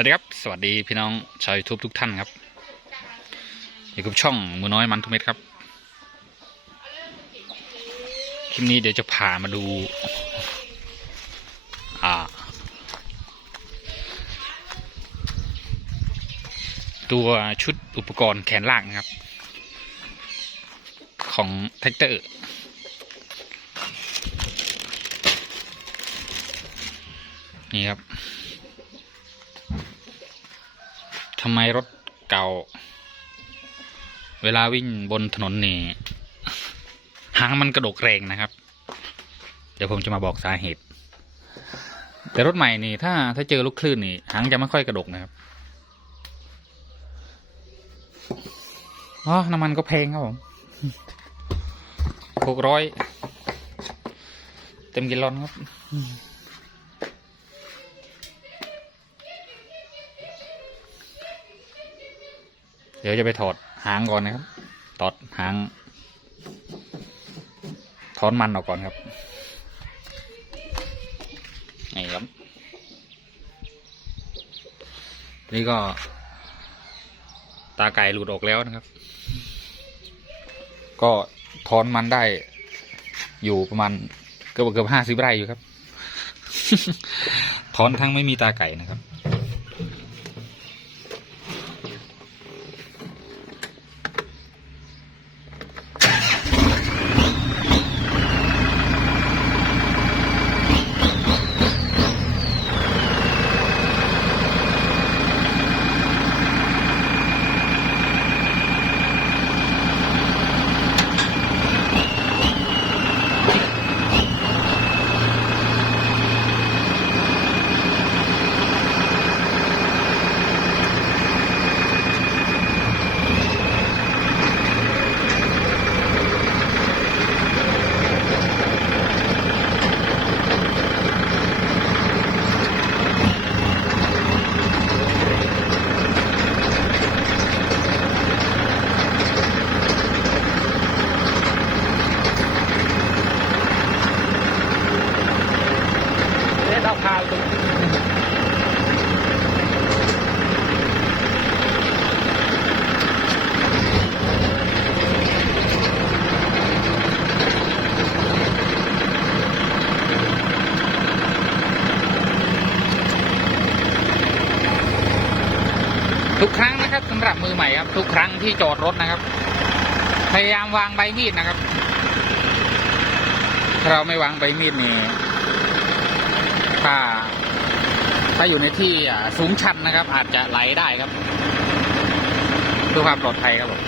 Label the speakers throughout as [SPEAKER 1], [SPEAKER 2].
[SPEAKER 1] วัสดีครับ สวัสดีพี่น้องชาวยูทูบทุกท่านครับอยู่กับช่องมือน้อยมันทุกเม็ดครับ คลิปนี้เดี๋ยวจะพามาดู อ่า ตัวชุดอุปกรณ์แขนล่างนะครับ ของแท็กเตอร์นี่ครับ ทำไมรถเก่า เวลาวิ่งบนถนนนี่หางมันกระดกแรงนะครับ เดี๋ยวผมจะมาบอกสาเหตุ แต่รถใหม่นี่ ถ้าถ้าเจอลูกคลื่นนี่หางจะไม่ค่อยกระดกนะครับอ๋อน้ำมันก็แพงครับผมหกร้อยเต็มกิโลนครับ เดี๋ยวจะไปถอดหางก่อนนะครับ ถอดหางถอนมันออกก่อนครับ นี่ครับ นี่ก็ ตาไก่หลุดออกแล้วนะครับ ก็ถอนมันได้อยู่ประมาณเกือบเกือบห้าสิบไร่อยู่ครับ ถอนทั้งไม่มีตาไก่นะครับ เอ๊ะเราพาตรงทุกครั้งนะครับสำหรับมือใหม่ ครับ ทุกครั้งที่จอดรถนะครับ พยายามวางใบมีดนะครับ ถ้าเราไม่วางใบมีดนี่ถ้าถ้าอยู่ในที่สูงชันนะครับ อาจจะไหลได้ครับเพื่อความปลอดภัยครับผม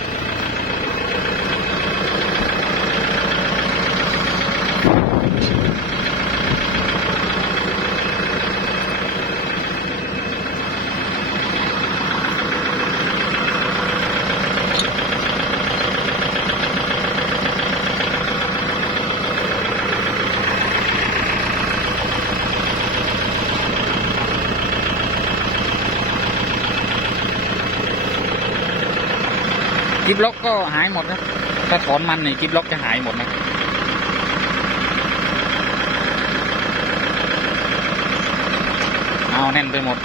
[SPEAKER 1] กิบล็อกก็หายหมดครับ ถ้าถอนมันเนี่ยกิบล็อกจะหายหมดนะเอาแน่นไปหมด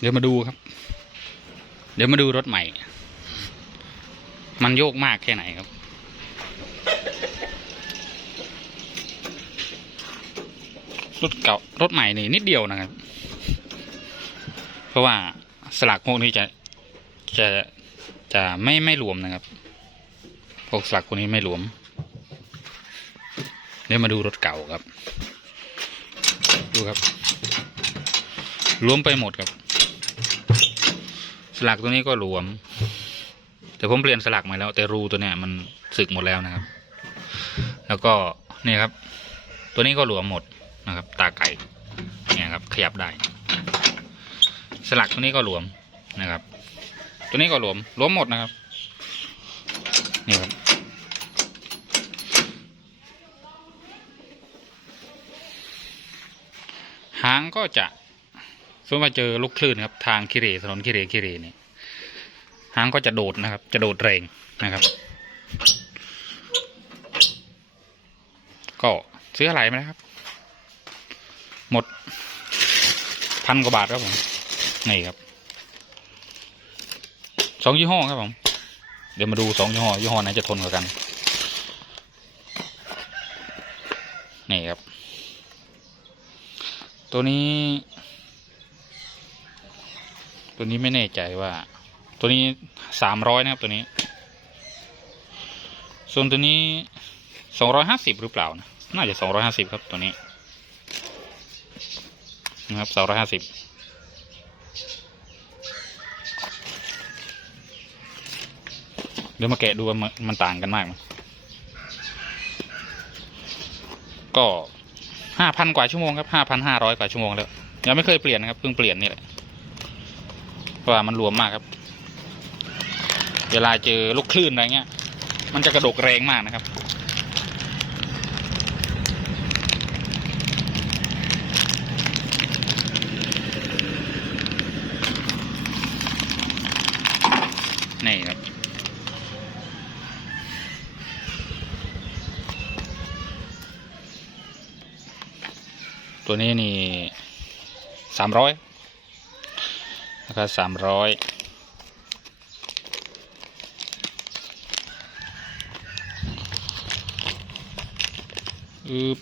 [SPEAKER 1] เดี๋ยวมาดูครับ เดี๋ยวมาดูรถใหม่ มันโยกมากแค่ไหนครับ รถเก่ารถใหม่นี่นิดเดียวนะครับ เพราะว่าสลักพวกนี้จะจะจะไม่ไม่รวมนะครับ พวกสลักพวกนี้ไม่รวม เดี๋ยวมาดูรถเก่าครับ ดูครับรวมไปหมดครับ สลักตัวนี้ก็รวม แต่ผมเปลี่ยนสลักมาแล้ว แต่รูตัวเนี้ยมันสึกหมดแล้วนะครับ แล้วก็นี่ครับ ตัวนี้ก็หลวมหมดนะครับ ตาไก่เนี่ยครับ ขยับได้ สลักตัวนี้ก็หลวมนะครับ ตัวนี้ก็หลวมหลวมหมดนะครับนี่ครับหางก็จะ สมมติว่าเจอลูกคลื่นครับ ทางคิเรถนนคิเรคิเรนี่หางก็จะโดดนะครับ จะโดดแรงนะครับ ก็ซื้ออะไรมาแล้วครับ หมดพันกว่าบาทครับผมนี่ครับสองยี่ห้อครับผมเดี๋ยวมาดูสองยี่ห้อยี่ห้อไหนจะทนกว่ากันนี่ครับ ตัวนี้ ตัวนี้ไม่แน่ใจว่า ตัวนี้สามร้อยนะครับตัวนี้ ส่วนตัวนี้สองร้อยห้าสิบหรือเปล่านะน่าจะสองร้อยห้าสิบครับตัวนี้นะครับสองร้อยห้าสิบเดี๋ยวมาแกะดูว่ามันมันต่างกันมากไหมก็ห้าพันกว่าชั่วโมงครับห้าพันห้าร้อยกว่าชั่วโมงแล้วยังไม่เคยเปลี่ยนนะครับเพิ่งเปลี่ยนนี่แหละ ว่ามันรวมมากครับ เวลาเจอลูกคลื่นอะไรเงี้ย มันจะกระดกแรงมากนะครับ นี่ครับตัวนี้นี่สามร้อย คาสามร้อยอืบ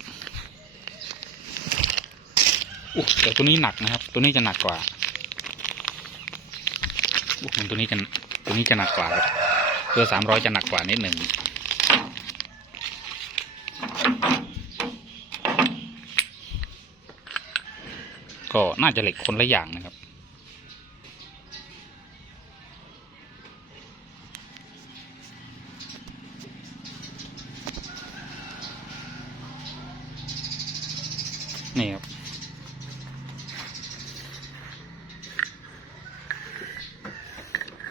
[SPEAKER 1] อุ๊ยแต่ตัวนี้หนักนะครับ ตัวนี้จะหนักกว่าอุ๊ยตัวนี้จะตัวนี้จะหนักกว่าครับตัวสามร้อยจะหนักกว่านิดหนึ่งก็น่าจะเหล็กคนละอย่างนะครับ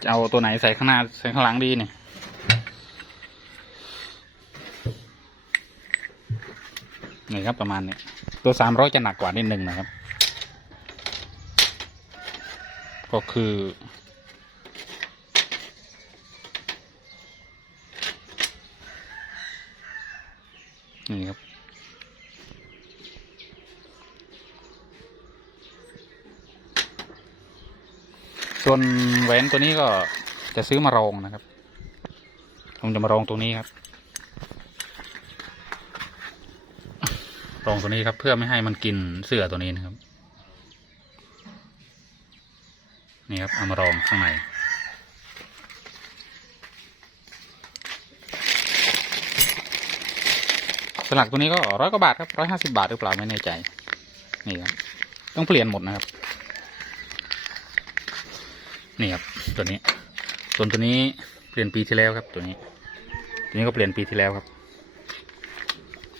[SPEAKER 1] จะเอาตัวไหนใส่ข้างหน้าใส่ข้างหลังดีเนี่ยนี่ครับประมาณนี้ตัวสามร้อยจะหนักกว่านิดนึงนะครับ ก็คือ นี่ครับ ส่วนแหวนตัวนี้ก็จะซื้อมารองนะครับ ผมจะมารองตรงนี้ครับ รองตัวนี้ครับเพื่อไม่ให้มันกินเสื้อตัวนี้นะครับ นี่ครับเอามารองข้างในสลักตัวนี้ก็ร้อยกว่าบาทครับร้อยห้าสิบาทหรือเปล่าไม่แน่ใจ นี่ครับ ต้องเปลี่ยนหมดนะครับ นี่ครับตัวนี้ ส่วนตัวนี้เปลี่ยนปีที่แล้วครับตัวนี้ ตัวนี้ก็เปลี่ยนปีที่แล้วครับ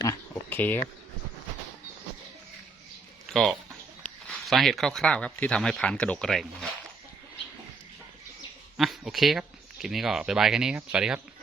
[SPEAKER 1] อะโอเคครับ ก็สาเหตุคร่าวๆครับ ที่ทำให้ผ่านกระดกแรงครับอะโอเคครับคลิปนี้ก็บายบายแค่นี้ครับ สวัสดีครับ